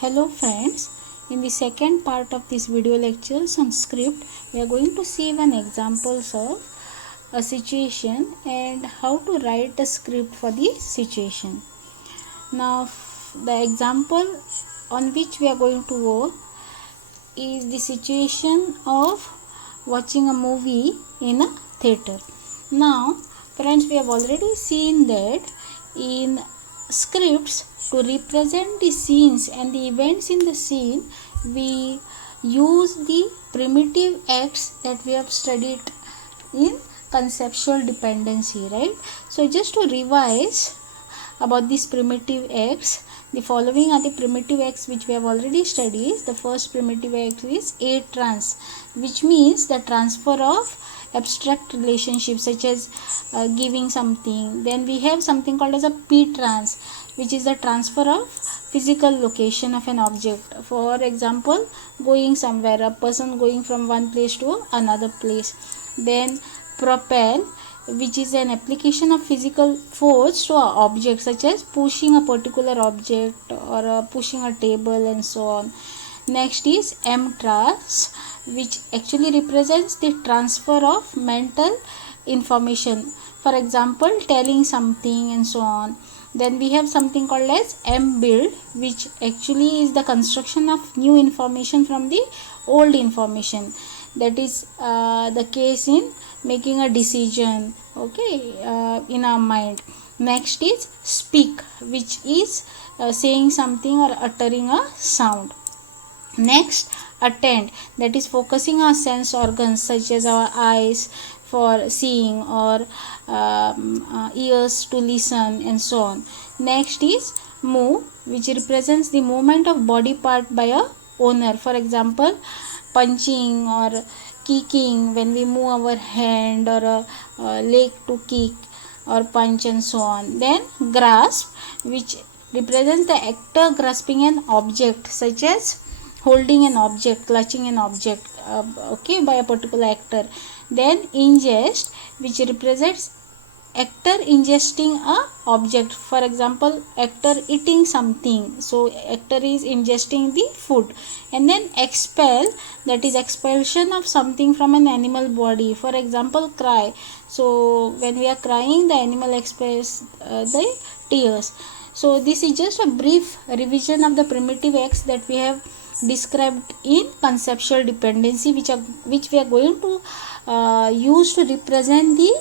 Hello friends, in the second part of this video lectures on script, we are going to see one examples of a situation and how to write a script for the situation. Now the example on which we are going to work is the situation of watching a movie in a theater. Now friends, we have already seen that in scripts, to represent the scenes and the events in the scene, we use the primitive acts that we have studied in conceptual dependency, right? So just to revise about these primitive acts, the following are the primitive acts which we have already studied. The first primitive act is A-trans, which means the transfer of abstract relationships such as giving something. Then we have something called as a P-trans, which is the transfer of physical location of an object. For example, going somewhere, a person going from one place to another place. Then propel, which is an application of physical force to an object, such as pushing a particular object or pushing a table and so on. Next is M-trans, which actually represents the transfer of mental information, for example telling something and so on. Then we have something called as M-build, which actually is the construction of new information from the old information. That is the case in making a decision, in our mind. Next is speak, which is saying something or uttering a sound. Next, attend, that is focusing our sense organs such as our eyes for seeing or ears to listen and so on. Next is move, which represents the movement of body part by a owner, for example punching or kicking, when we move our hand or a leg to kick or punch and so on. Then grasp, which represents the actor grasping an object, such as holding an object, clutching an object, by a particular actor. Then ingest, which represents actor ingesting a object, for example actor eating something, so actor is ingesting the food. And then expel, that is expulsion of something from an animal body, for example cry, so when we are crying the animal expels the tears. So this is just a brief revision of the primitive acts that we have described in conceptual dependency, which we are going to use to represent the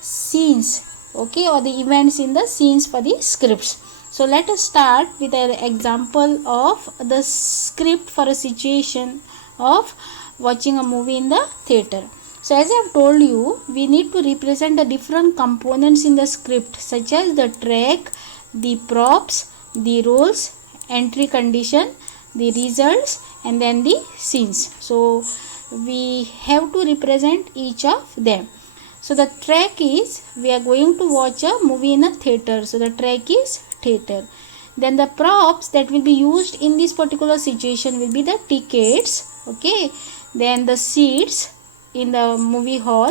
scenes, or the events in the scenes for the scripts. So let us start with an example of the script for a situation of watching a movie in the theater. So as I have told you, we need to represent the different components in the script, such as the track, the props, the roles, entry condition, the results, and then the scenes. So we have to represent each of them. So the track is, we are going to watch a movie in a theater, so the track is theater. Then the props that will be used in this particular situation will be the tickets, then the seats in the movie hall,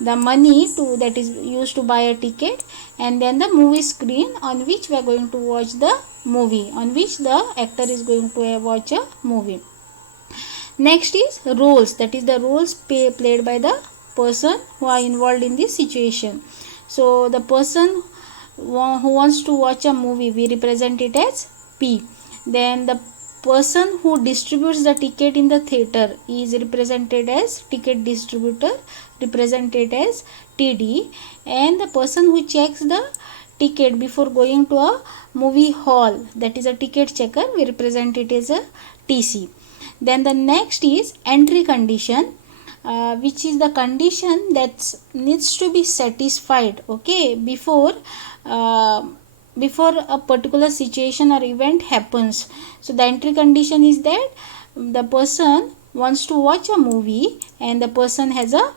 the money that is used to buy a ticket, and then the movie screen on which we are going to watch the movie, on which the actor is going to watch a movie. Next is roles, that is the roles played by the person who are involved in this situation. So the person who wants to watch a movie, we represent it as P. Then the person who distributes the ticket in the theater is represented as ticket distributor, represented as TD. And the person who checks the ticket before going to a movie hall, that is a ticket checker, we represent it as a TC. Then the next is entry condition, which is the condition that needs to be satisfied before a particular situation or event happens. So the entry condition is that the person wants to watch a movie and the person has a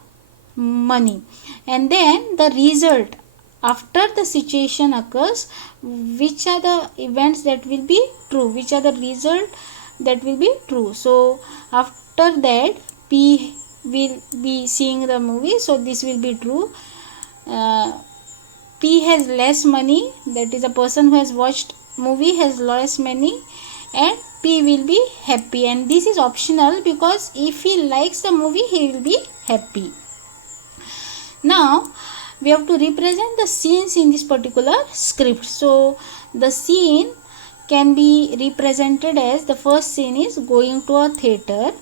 money, and then the result after the situation occurs, which are the events that will be true, which are the result that will be true. So after that P will be seeing the movie, so this will be true. P has less money, that is a person who has watched movie has less money, and P P will be happy, and this is optional because if he likes the movie he will be happy. Now we have to represent the scenes in this particular script. So the scene can be represented as, the first scene is going to a theater,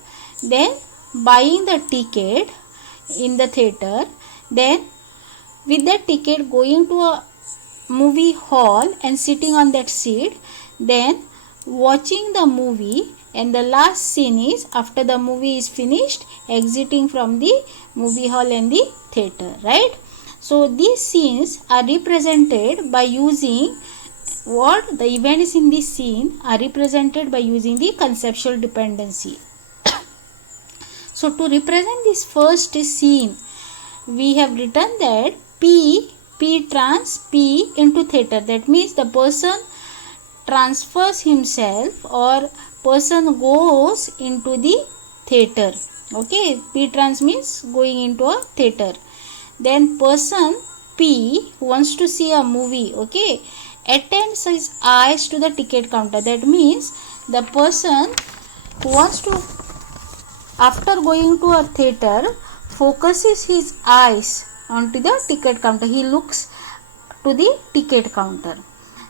then buying the ticket in the theater, then with that ticket going to a movie hall and sitting on that seat, then watching the movie, and the last scene is after the movie is finished, exiting from the movie hall and the theater, right? So these scenes are represented by using what? The events in this scene are represented by using the conceptual dependency. So to represent this first scene, we have written that P trans P into theater. That means the person transfers himself, or person goes into the theater. Okay, P trans means going into a theater. Then person P wants to see a movie. Okay, attends his eyes to the ticket counter. That means the person who wants to, after going to a theater, focuses his eyes onto the ticket counter. He looks to the ticket counter.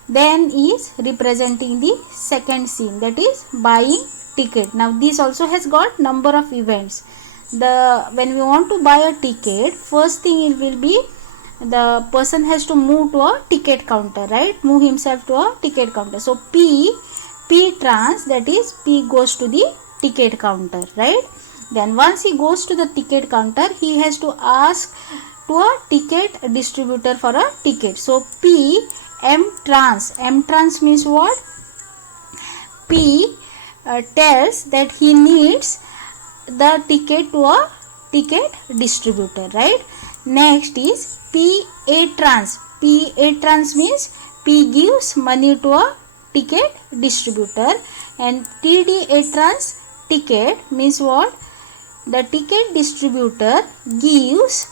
Then is representing the second scene, that is buying ticket. Now this also has got number of events. When we want to buy a ticket, first thing it will be the person has to move to a ticket counter, right? Move himself to a ticket counter. So P trans, that is P goes to the ticket counter, right? Then once he goes to the ticket counter, he has to ask to a ticket distributor for a ticket. So P M trans means what? P tells that he needs the ticket to a ticket distributor, right? Next is P A trans means P gives money to a ticket distributor, and TD A trans, ticket means what? The ticket distributor gives,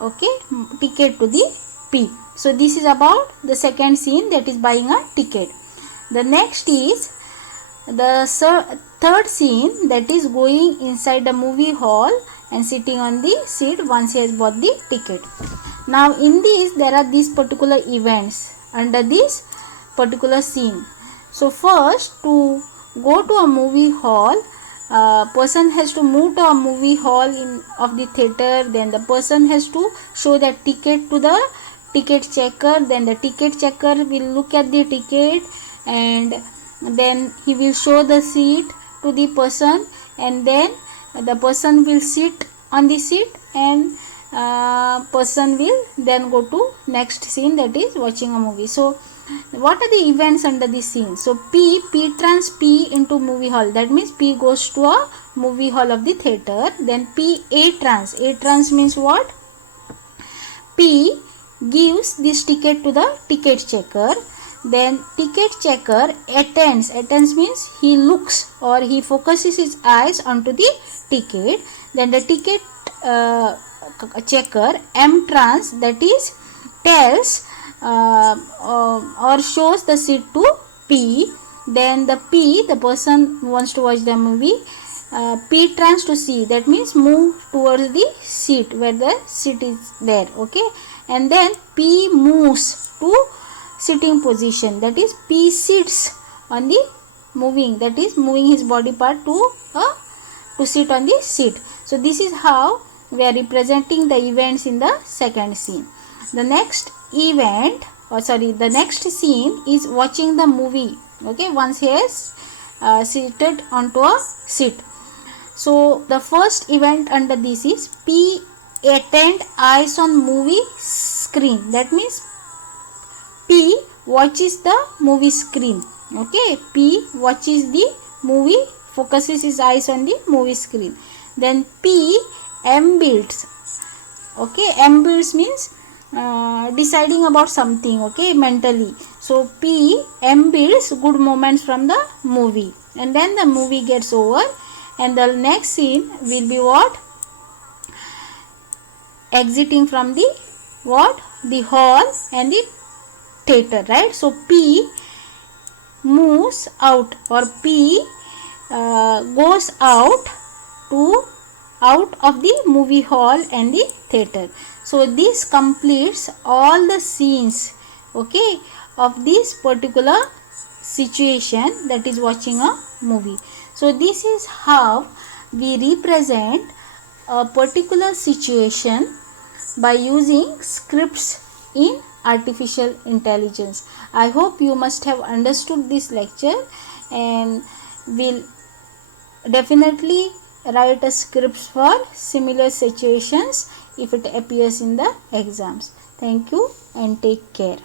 okay, ticket to the P. So this is about the second scene, that is buying a ticket. The next is the third scene, that is going inside the movie hall and sitting on the seat once he has bought the ticket. Now in this there are these particular events under this particular scene. So first, to go to a movie hall, person has to move to a movie hall of the theater. Then the person has to show that ticket to the ticket checker. Then the ticket checker will look at the ticket, and then he will show the seat to the person, and then the person will sit on the seat, and person will then go to next scene, that is watching a movie. So what are the events under this scene? So P trans P into movie hall, that means P goes to a movie hall of the theater. Then P A trans means what? P gives this ticket to the ticket checker. Then ticket checker attends means he looks, or he focuses his eyes onto the ticket. Then the ticket checker M trans, that is tells or shows the seat to P. Then the person who wants to watch the movie, P trans to C, that means move towards the seat where the seat is there, okay. And then P moves to sitting position, that is P sits on the moving, that is moving his body part to sit on the seat. So this is how we are representing the events in the second scene. The next event, the next scene is watching the movie, okay, once he is seated onto a seat. So the first event under this is P attend eyes on movie screen, that means P watches the movie screen, okay. P watches the movie, focuses his eyes on the movie screen. Then P embeds, okay, embeds means deciding about something, okay, mentally. So P embeds good moments from the movie, and then the movie gets over, and the next scene will be what? Exiting from the what? The hall and the theater, right? So P moves out, or P goes out of the movie hall and the theater. So this completes all the scenes, okay, of this particular situation, that is watching a movie. So this is how we represent a particular situation by using scripts in artificial intelligence. I hope you must have understood this lecture and will definitely write a scripts for similar situations if it appears in the exams. Thank you and take care.